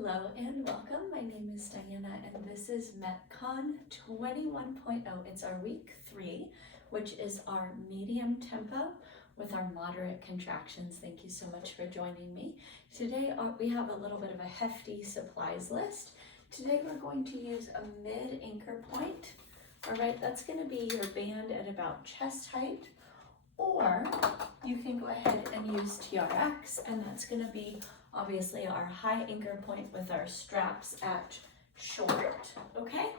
Hello and welcome. My name is Diana and this is MetCon 21.0. It's our week 3, which is our medium tempo with our moderate contractions. Thank you so much for joining me. Today we have a little bit of a hefty supplies list. Today we're going to use a mid anchor point. All right, that's going to be your band at about chest height, or you can go ahead and use TRX, and that's going to be obviously our high anchor point with our straps at short, okay?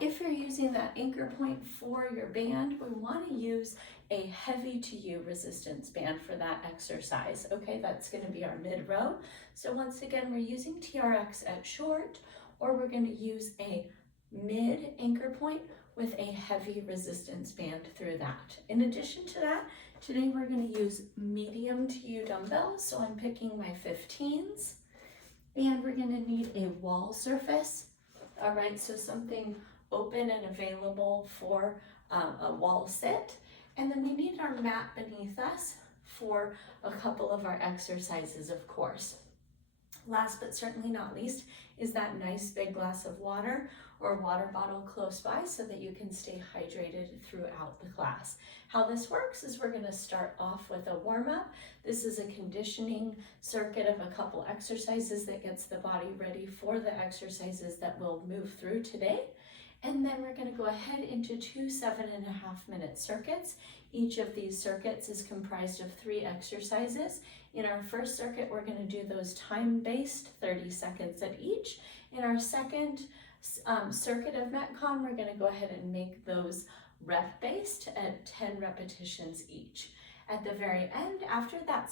If you're using that anchor point for your band, we want to use a heavy to you resistance band for that exercise, okay? That's going to be our mid row. So once again, we're using TRX at short, or we're going to use a mid anchor point with a heavy resistance band through that. In addition to that, today we're going to use medium to you dumbbells, so I'm picking my 15s, and we're going to need a wall surface. All right, so something open and available for a wall sit, and then we need our mat beneath us for a couple of our exercises, of course. Last but certainly not least is that nice big glass of water or water bottle close by so that you can stay hydrated throughout the class. How this works is we're going to start off with a warm-up. This is a conditioning circuit of a couple exercises that gets the body ready for the exercises that we'll move through today. And then we're going to go ahead into 2 7.5-minute circuits. Each of these circuits is comprised of 3 exercises. In our first circuit, we're going to do those time-based 30 seconds at each. In our second circuit of MetCon, we're going to go ahead and make those rep-based at 10 repetitions each. At the very end, after that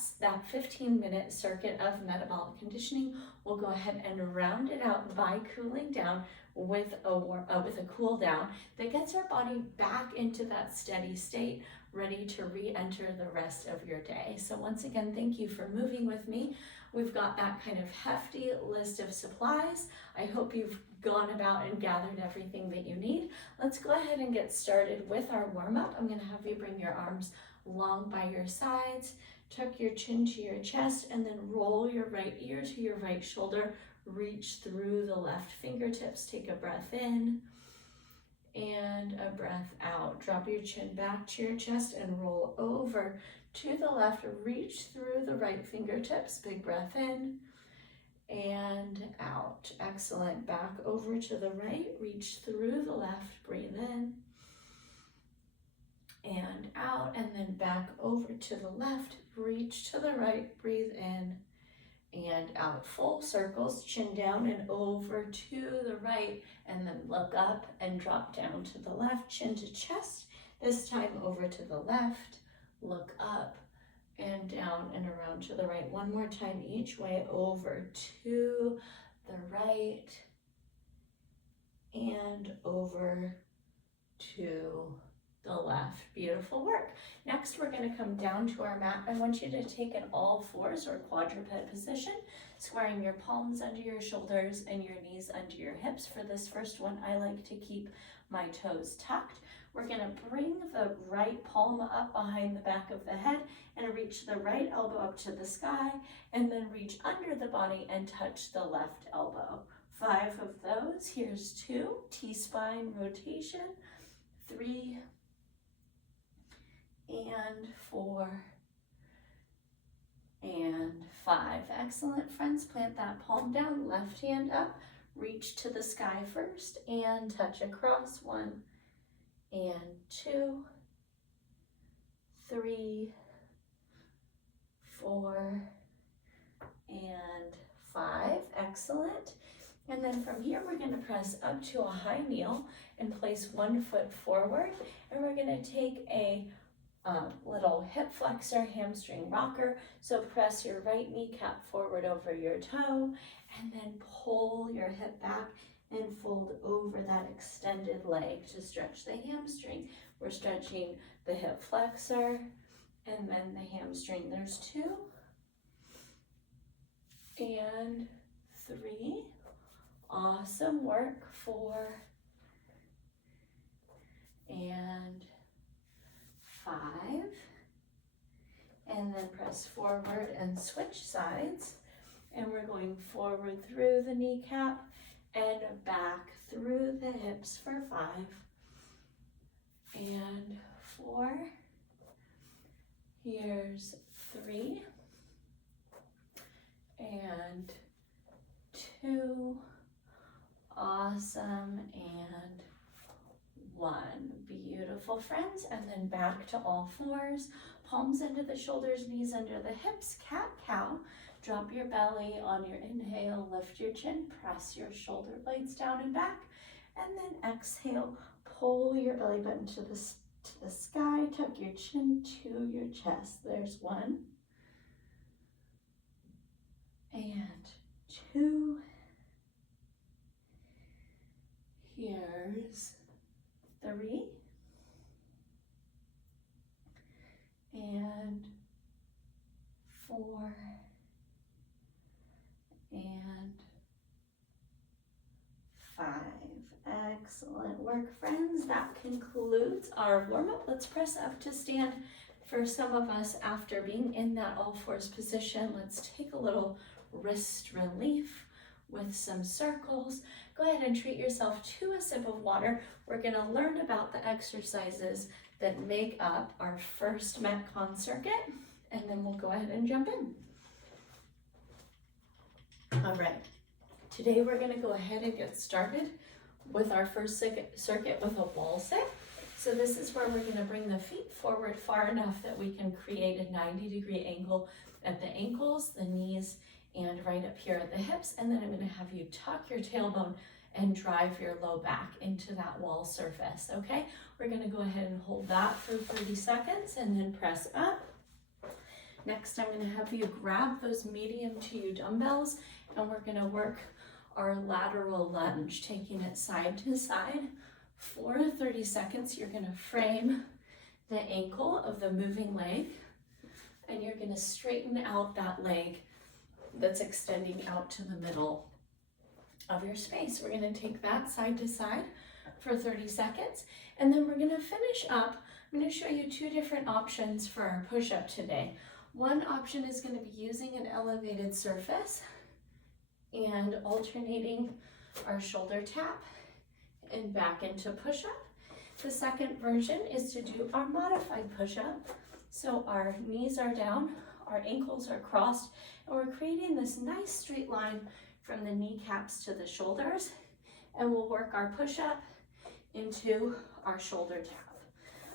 15-minute circuit of metabolic conditioning, we'll go ahead and round it out by cooling down with a cool down that gets our body back into that steady state, ready to re-enter the rest of your day. So once again, thank you for moving with me. We've got that kind of hefty list of supplies. I hope you've gone about and gathered everything that you need. Let's go ahead and get started with our warm-up. I'm going to have you bring your arms long by your sides, tuck your chin to your chest, and then roll your right ear to your right shoulder. Reach through the left fingertips. Take a breath in and a breath out. Drop your chin back to your chest and roll over to the left. Reach through the right fingertips. Big breath in and out. Excellent. Back over to the right. Reach through the left. Breathe in and out, and then back over to the left. Reach to the right. Breathe in and out. Full circles, chin down and over to the right, and then look up and drop down to the left, chin to chest. This time over to the left, look up and down and around to the right. One more time each way, over to the right and over to the left. Beautiful work. Next, we're going to come down to our mat. I want you to take an all fours or quadruped position, squaring your palms under your shoulders and your knees under your hips. For this first one, I like to keep my toes tucked. We're going to bring the right palm up behind the back of the head and reach the right elbow up to the sky, and then reach under the body and touch the left elbow. 5 of those. Here's 2. T-spine rotation. 3 and 4 and 5. Excellent, friends. Plant that palm down, left hand up, reach to the sky first and touch across. 1 and 2, 3, 4 and 5. Excellent. And then from here, we're going to press up to a high kneel and place one foot forward, and we're going to take a little hip flexor hamstring rocker. So press your right kneecap forward over your toe, and then pull your hip back and fold over that extended leg to stretch the hamstring. We're stretching the hip flexor and then the hamstring. There's 2 and 3. Awesome work. 4 and 5, and then press forward and switch sides, And we're going forward through the kneecap and back through the hips for 5 and 4. Here's 3 and 2. Awesome. And 1. Beautiful, friends. And then back to all fours. Palms into the shoulders, knees under the hips. Cat-cow. Drop your belly on your inhale. Lift your chin. Press your shoulder blades down and back. And then exhale. Pull your belly button to the sky. Tuck your chin to your chest. There's 1. And 2. Here's 3. And 4. And 5. Excellent work, friends. That concludes our warm-up. Let's press up to stand. For some of us, after being in that all fours position, let's take a little wrist relief with some circles. Go ahead and treat yourself to a sip of water. We're going to learn about the exercises that make up our first MetCon circuit, and then we'll go ahead and jump in. All right, today we're going to go ahead and get started with our first circuit with a wall sit. So this is where we're going to bring the feet forward far enough that we can create a 90-degree angle at the ankles, the knees, and right up here at the hips. And then I'm going to have you tuck your tailbone and drive your low back into that wall surface, okay? We're going to go ahead and hold that for 30 seconds and then press up. Next, I'm going to have you grab those medium to you dumbbells, and we're going to work our lateral lunge, taking it side to side. For 30 seconds, you're going to frame the ankle of the moving leg, and you're going to straighten out that leg that's extending out to the middle of your space. We're going to take that side to side for 30 seconds, and then we're going to finish up. I'm going to show you 2 different options for our push-up today. One option is going to be using an elevated surface and alternating our shoulder tap and back into push-up. The second version is to do our modified push-up. So our knees are down, our ankles are crossed, and we're creating this nice straight line from the kneecaps to the shoulders, and we'll work our push-up into our shoulder tap.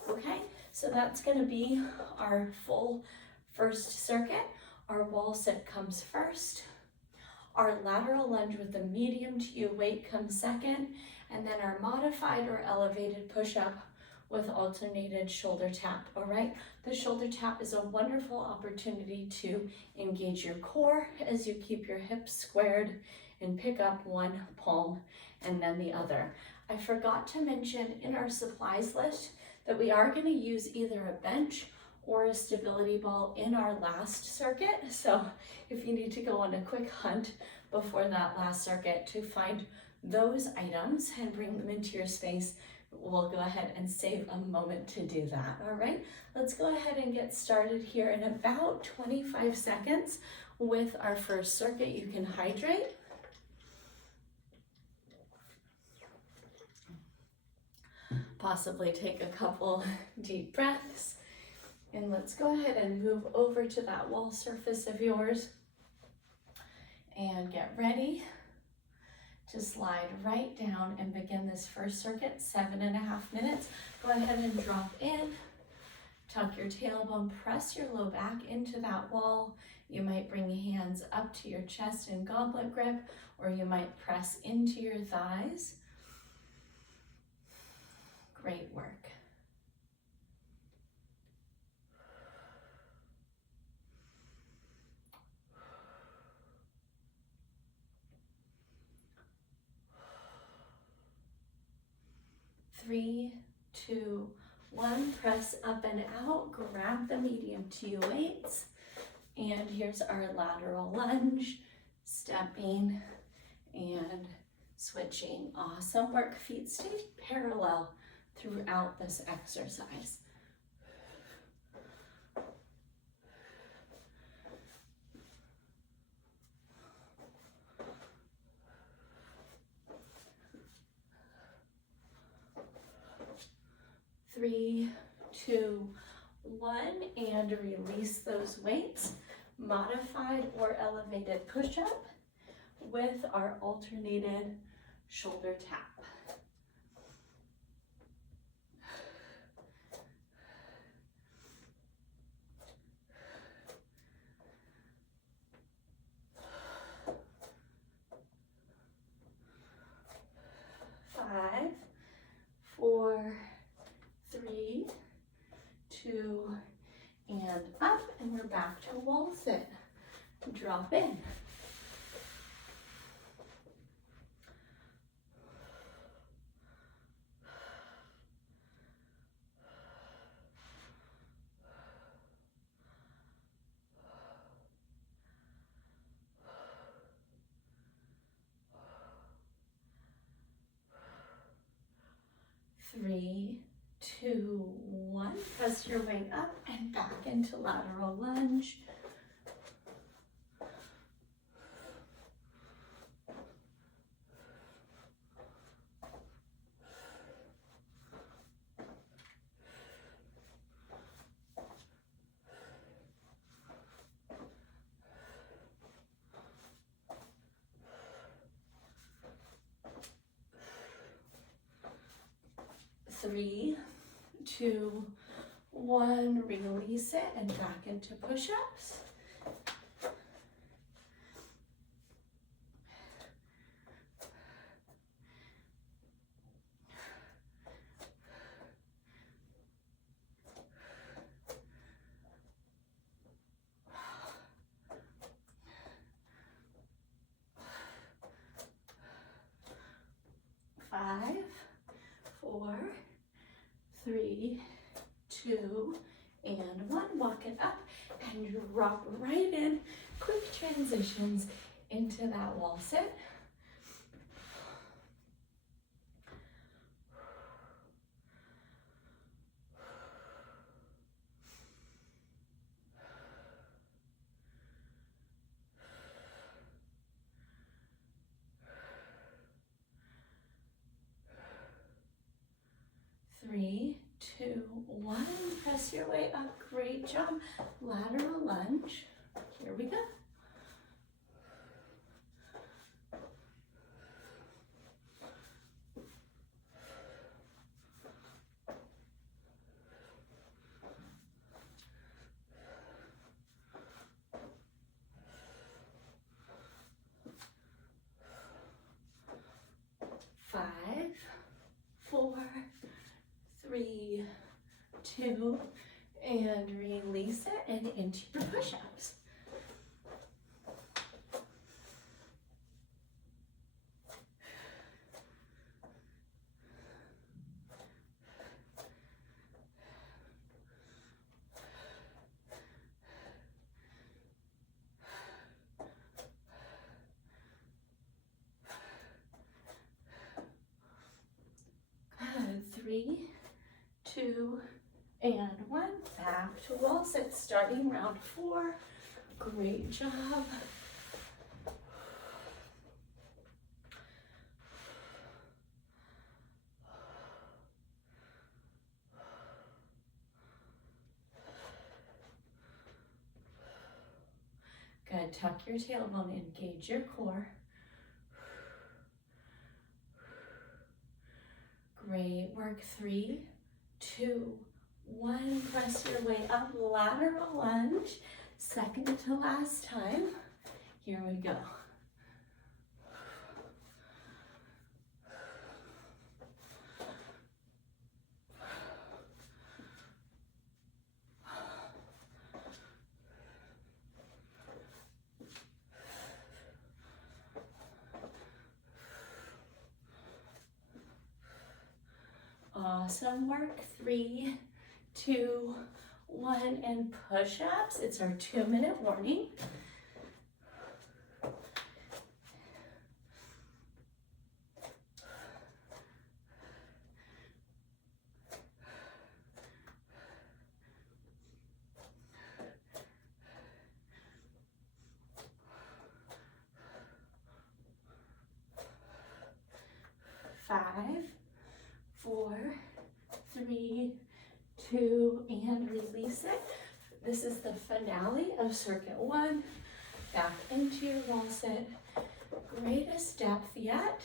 Okay, so that's going to be our full first circuit. Our wall sit comes first. Our lateral lunge with the medium to you weight comes second, and then our modified or elevated push-up with alternated shoulder tap, all right? The shoulder tap is a wonderful opportunity to engage your core as you keep your hips squared and pick up one palm and then the other. I forgot to mention in our supplies list that we are going to use either a bench or a stability ball in our last circuit. So if you need to go on a quick hunt before that last circuit to find those items and bring them into your space, we'll go ahead and save a moment to do that. All right, let's go ahead and get started here in about 25 seconds with our first circuit. You can hydrate. Possibly take a couple deep breaths. And let's go ahead and move over to that wall surface of yours and get ready to slide right down and begin this first circuit, 7.5 minutes. Go ahead and drop in, tuck your tailbone, press your low back into that wall. You might bring your hands up to your chest in goblet grip, or you might press into your thighs. Great work. Three, 2, 1, press up and out, grab the medium to your weights, and here's our lateral lunge, stepping and switching. Awesome work, feet stay parallel throughout this exercise. 3, 2, 1, and release those weights. Modified or elevated push-up with our alternated shoulder tap. Five, 4, 3, 2, and up, and we're back to wall sit. Drop in. Three, 2, 1. Press your way up and back into lateral lunge. Three, 2, 1, release it and back into push-ups. Five, 4, 3, 2, and 1. Walk it up and drop right in. Quick transitions into that wall sit. Three, 2, 1. Press your way up. Great job. Lateral lunge. Here we go. Five, 4, 3, 2, and release it and into your push-ups. Good. 3, 2, and 1. Back to wall sit, starting round 4. Great job. Good. Tuck your tailbone, engage your core. Great work. 3, 2, 1. Press your way up, lateral lunge. Second to last time. Here we go. Awesome work. 3, 2, 1, and push-ups. It's our 2-minute warning. Five, 4, 3, 2, and release it. This is the finale of circuit 1. Back into your wall sit. Greatest depth yet.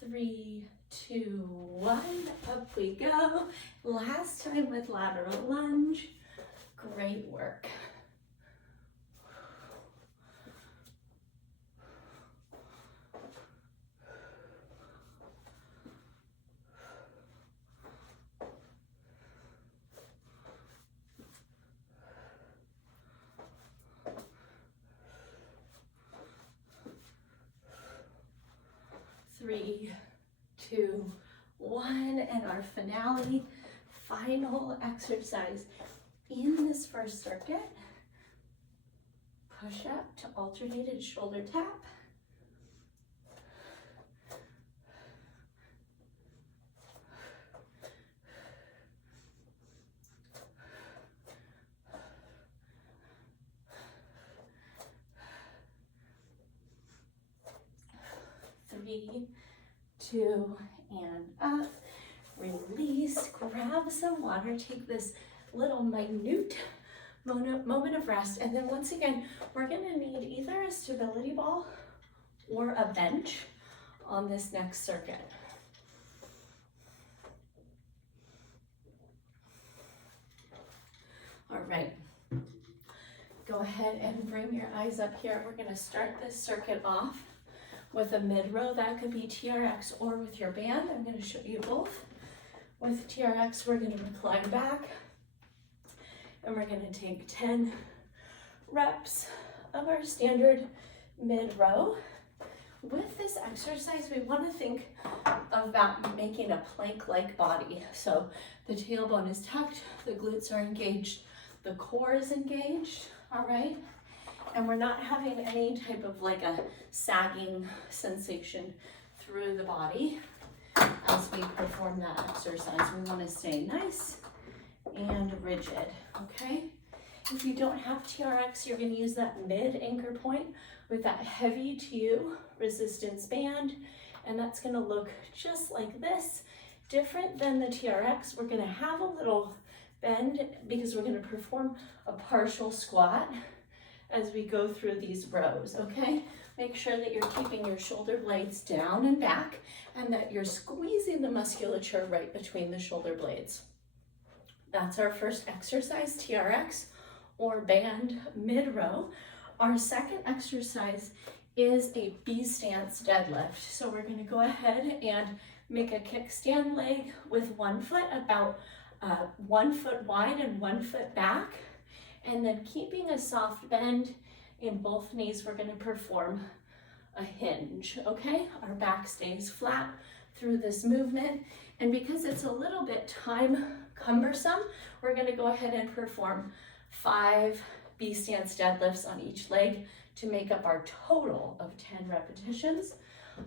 Three, 2, 1, up we go. Last time with lateral lunge. Great work. Three, 2, 1, and our finale, final exercise in this first circuit. Push up to alternated shoulder tap. Three, 2, and up. Release, grab some water, take this little minute moment of rest, and then once again, we're gonna need either a stability ball or a bench on this next circuit. All right, go ahead and bring your eyes up here. We're gonna start this circuit off with a mid row. That could be TRX or with your band. I'm going to show you both. With TRX, we're going to recline back and we're going to take 10 reps of our standard mid row. With this exercise, we want to think about making a plank-like body. So the tailbone is tucked, the glutes are engaged, the core is engaged, all right? And we're not having any type of like a sagging sensation through the body as we perform that exercise. We want to stay nice and rigid, okay? If you don't have TRX, you're going to use that mid anchor point with that heavy to you resistance band, and that's going to look just like this. Different than the TRX, we're going to have a little bend because we're going to perform a partial squat as we go through these rows, okay? Make sure that you're keeping your shoulder blades down and back and that you're squeezing the musculature right between the shoulder blades. That's our first exercise, TRX or band mid row. Our second exercise is a B stance deadlift. So we're gonna go ahead and make a kickstand leg with one foot about 1 foot wide and 1 foot back. And then keeping a soft bend in both knees, we're going to perform a hinge, okay? Our back stays flat through this movement. And because it's a little bit time cumbersome, we're going to go ahead and perform 5 B stance deadlifts on each leg to make up our total of 10 repetitions.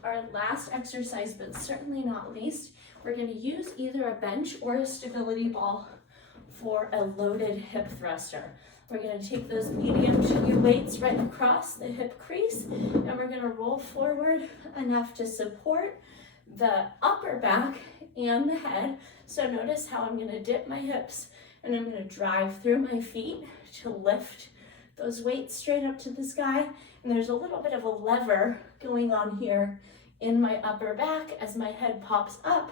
Our last exercise, but certainly not least, we're going to use either a bench or a stability ball for a loaded hip thruster. We're going to take those medium to U weights right across the hip crease, and we're going to roll forward enough to support the upper back and the head. So notice how I'm going to dip my hips and I'm going to drive through my feet to lift those weights straight up to the sky. And there's a little bit of a lever going on here in my upper back as my head pops up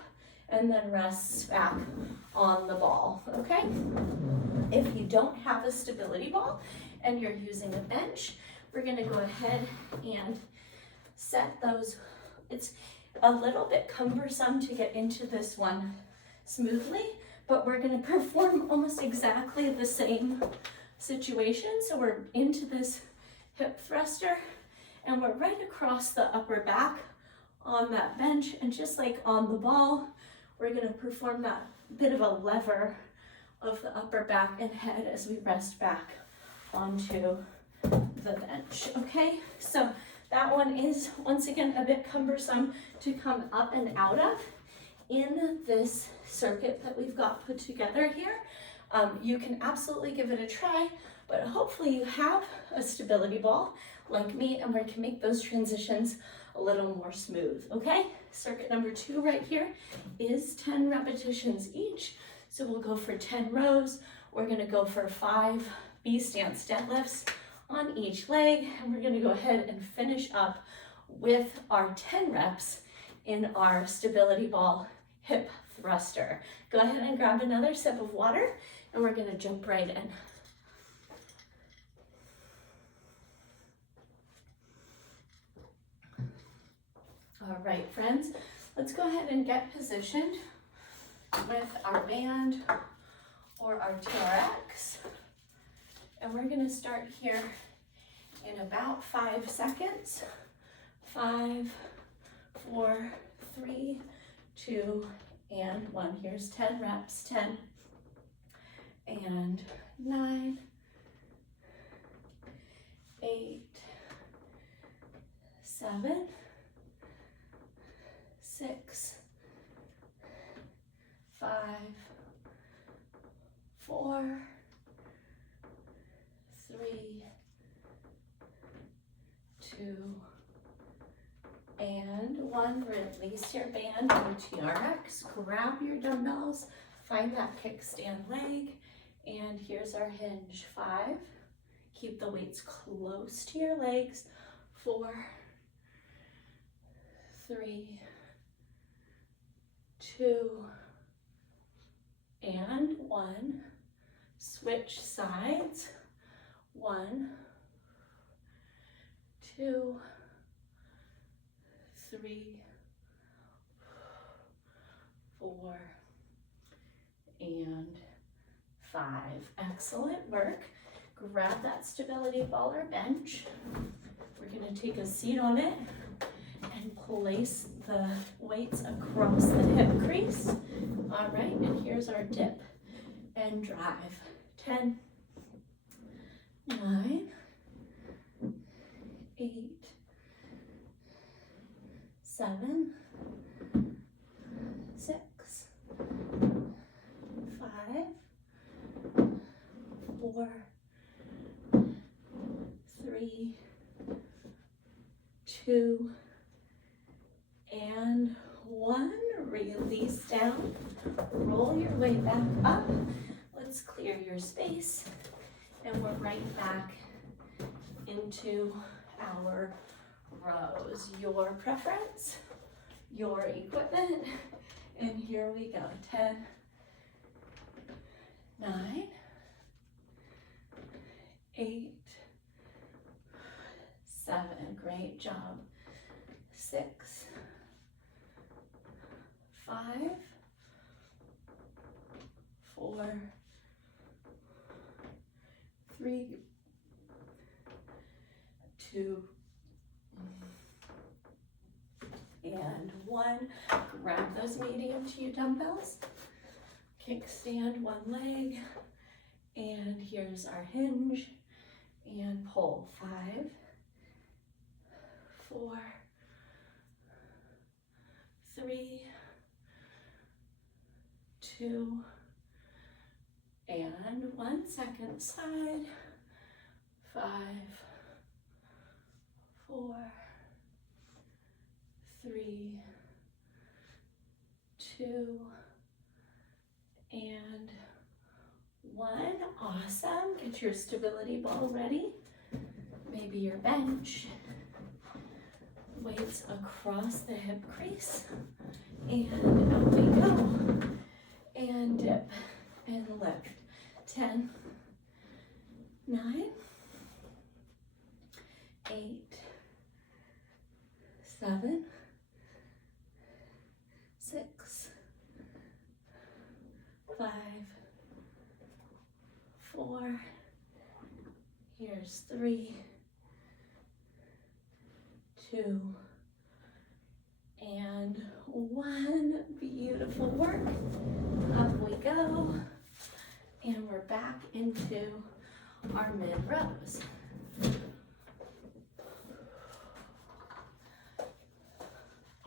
and then rests back on the ball, okay? If you don't have a stability ball and you're using a bench, we're gonna go ahead and set those. It's a little bit cumbersome to get into this one smoothly, but we're gonna perform almost exactly the same situation. So we're into this hip thruster and we're right across the upper back on that bench, and just like on the ball, we're going to perform that bit of a lever of the upper back and head as we rest back onto the bench, okay? So that one is, once again, a bit cumbersome to come up and out of. in this circuit that we've got put together here, you can absolutely give it a try, but hopefully you have a stability ball like me, and we can make those transitions a little more smooth, okay? Circuit number 2 right here is 10 repetitions each. So we'll go for 10 rows. We're gonna go for 5 B stance deadlifts on each leg, and we're gonna go ahead and finish up with our 10 reps in our stability ball hip thruster. Go ahead and grab another sip of water, and we're gonna jump right in. All right, friends, let's go ahead and get positioned with our band or our TRX. And we're gonna start here in about 5 seconds. 5, 4, 3, 2, and 1. Here's 10 reps, 10, and 9, 8, 7, 6, 5, 4, 3, 2, and 1. Release your band or TRX, grab your dumbbells, find that kickstand leg, and here's our hinge. 5, keep the weights close to your legs. 4, 3, 2, and 1. Switch sides. 1, 2, 3, 4, and 5. Excellent work. Grab that stability ball or bench. We're going to take a seat on it and place the weights across the hip crease. All right, and here's our dip and drive. 10, 9, 8, 7, 6, 5, 4, 3, 2, and 1. Release down. Roll your way back up. Let's clear your space. And we're right back into our rows. Your preference, your equipment. And here we go. 10, 9, 8, 7. Great job. 6, 5, 4, 3, 2, and 1. Grab those medium to you dumbbells. Kickstand one leg. And here's our hinge. And pull. 5, 4, 3, 2, and 1. Second side. 5, 4, 3, 2, and 1. Awesome. Get your stability ball ready. Maybe your bench. Weights across the hip crease. And out we go. And dip and lift. 10, 9, 8, 7, 6, 5, 4, here's 3, 2, and 1. Beautiful work. Up we go. And we're back into our mid rows.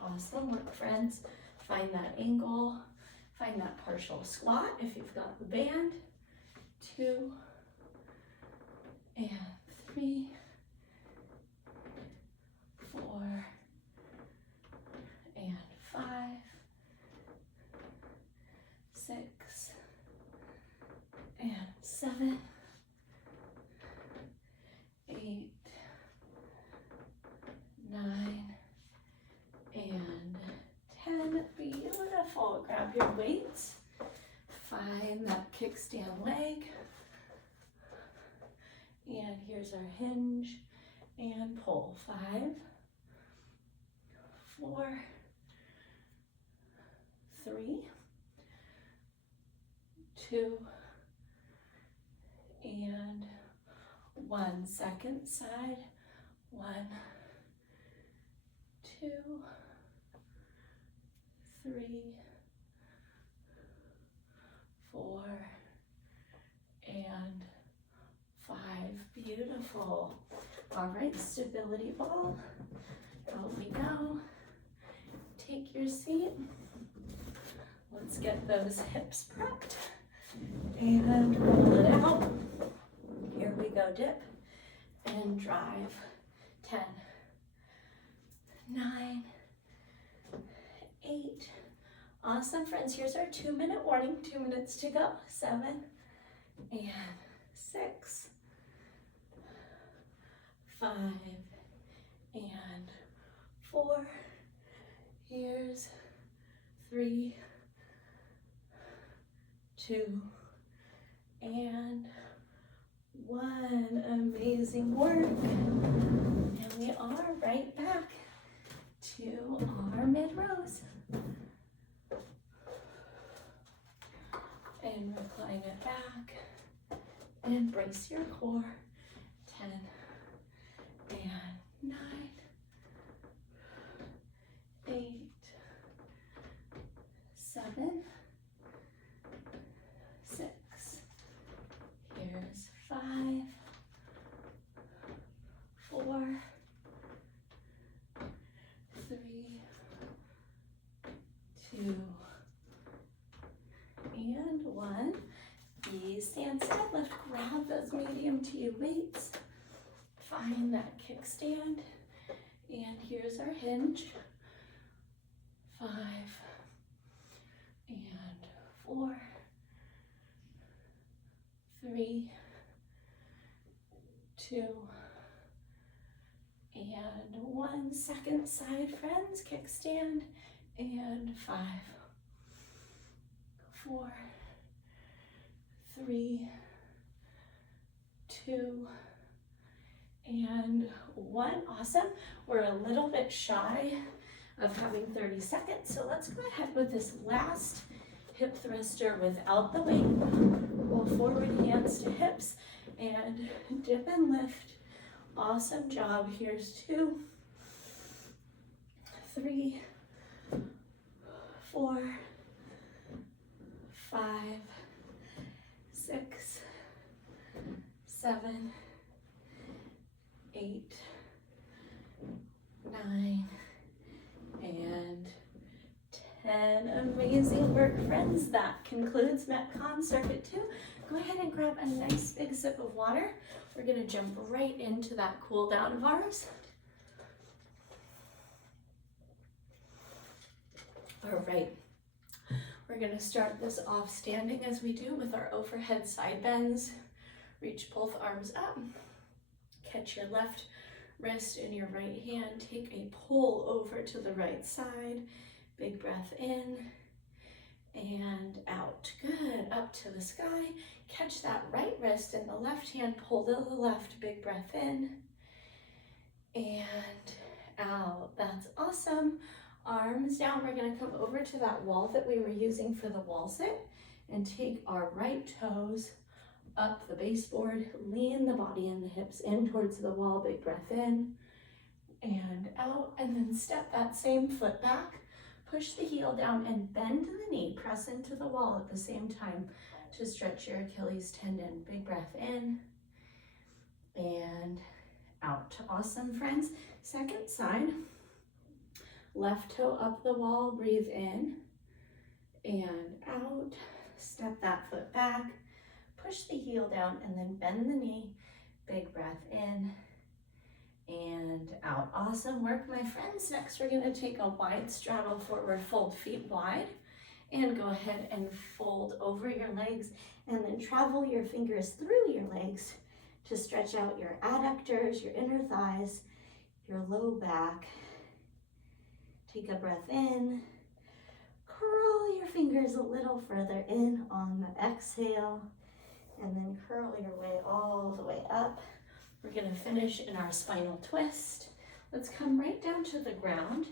Awesome work, friends. Find that angle, find that partial squat if you've got the band. 2 and 3, 4 and 5, 6 and 7, 8, 9, and 10. Beautiful. Grab your weights. Find that kickstand leg. And here's our hinge and pull. 5, 4, 3, 2, and 1. Second side. 1, 2, 3, 4, and 5. Beautiful. All right, stability ball. Out we go. Take your seat. Let's get those hips prepped and roll it out. Here we go, dip and drive. 10, 9, 8. Awesome, friends. Here's our 2-minute warning. 2 minutes to go. 7 and 6, 5 and 4. Here's 3, 2 and 1. Amazing work. And we are right back to our mid rows. And recline it back and brace your core. 10 and 9, 8, 7, 6. Here's 5, 4, 3, 2, and 1. Ease, stand side lift. Grab those medium to you weights. Find that kickstand. And here's our hinge. 5 and 4, 3, 2, and 1. Second side, friends. Kickstand. And 5, 4, 3, 2, and 1. Awesome. We're a little bit shy of having 30 seconds, so let's go ahead with this last hip thruster without the weight. Roll forward, hands to hips, and dip and lift. Awesome job. Here's 2, 3, 4, 5, 6, 7, 8, 9, and 10. Amazing work, friends. That concludes MetCon Circuit 2. Go ahead and grab a nice big sip of water. We're going to jump right into that cool down of ours. All right. We're going to start this off standing as we do with our overhead side bends. Reach both arms up. Catch your left wrist in your right hand. Take a pull over to the right side. Big breath in and out. Good. Up to the sky. Catch that right wrist in the left hand. Pull to the left. Big breath in and out. That's awesome. Arms down. We're going to come over to that wall that we were using for the wall sit and take our right toes up the baseboard. Lean the body and the hips in towards the wall. Big breath in and out. And then step that same foot back. Push the heel down and bend the knee. Press into the wall at the same time to stretch your Achilles tendon. Big breath in and out. Awesome, friends. Second side. Left toe up the wall, breathe in and out. Step that foot back, push the heel down, and then bend the knee. Big breath in and out. Awesome work, my friends. Next, we're gonna take a wide straddle forward fold, feet wide, and go ahead and fold over your legs, and then travel your fingers through your legs to stretch out your adductors, your inner thighs, your low back. Take a breath in. Curl your fingers a little further in on the exhale, and then curl your way all the way up. We're gonna finish in our spinal twist. Let's come right down to the ground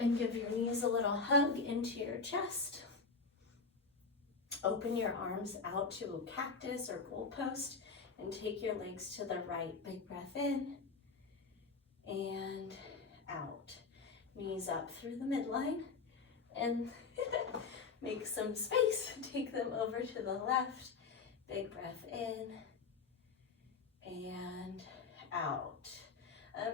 and give your knees a little hug into your chest. Open your arms out to a cactus or goalpost and take your legs to the right. Big breath in and out. Knees up through the midline and make some space. Take them over to the left. Big breath in and out.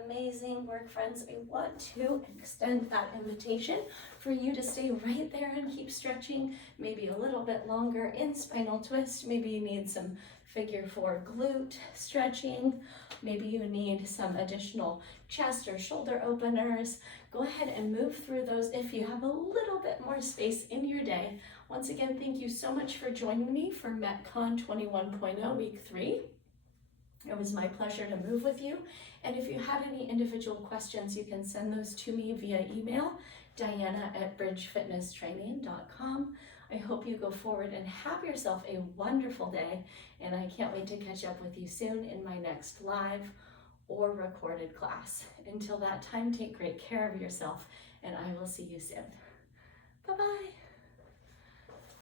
Amazing work, friends. I want to extend that invitation for you to stay right there and keep stretching, maybe a little bit longer in spinal twist. Maybe you need some figure 4 glute stretching. Maybe you need some additional chest or shoulder openers. Go ahead and move through those if you have a little bit more space in your day. Once again, thank you so much for joining me for MetCon 21.0 Week 3. It was my pleasure to move with you. And if you had any individual questions, you can send those to me via email, diana@bridgefitnesstraining.com. I hope you go forward and have yourself a wonderful day. And I can't wait to catch up with you soon in my next live or recorded class. Until that time, take great care of yourself, and I will see you soon. Bye-bye.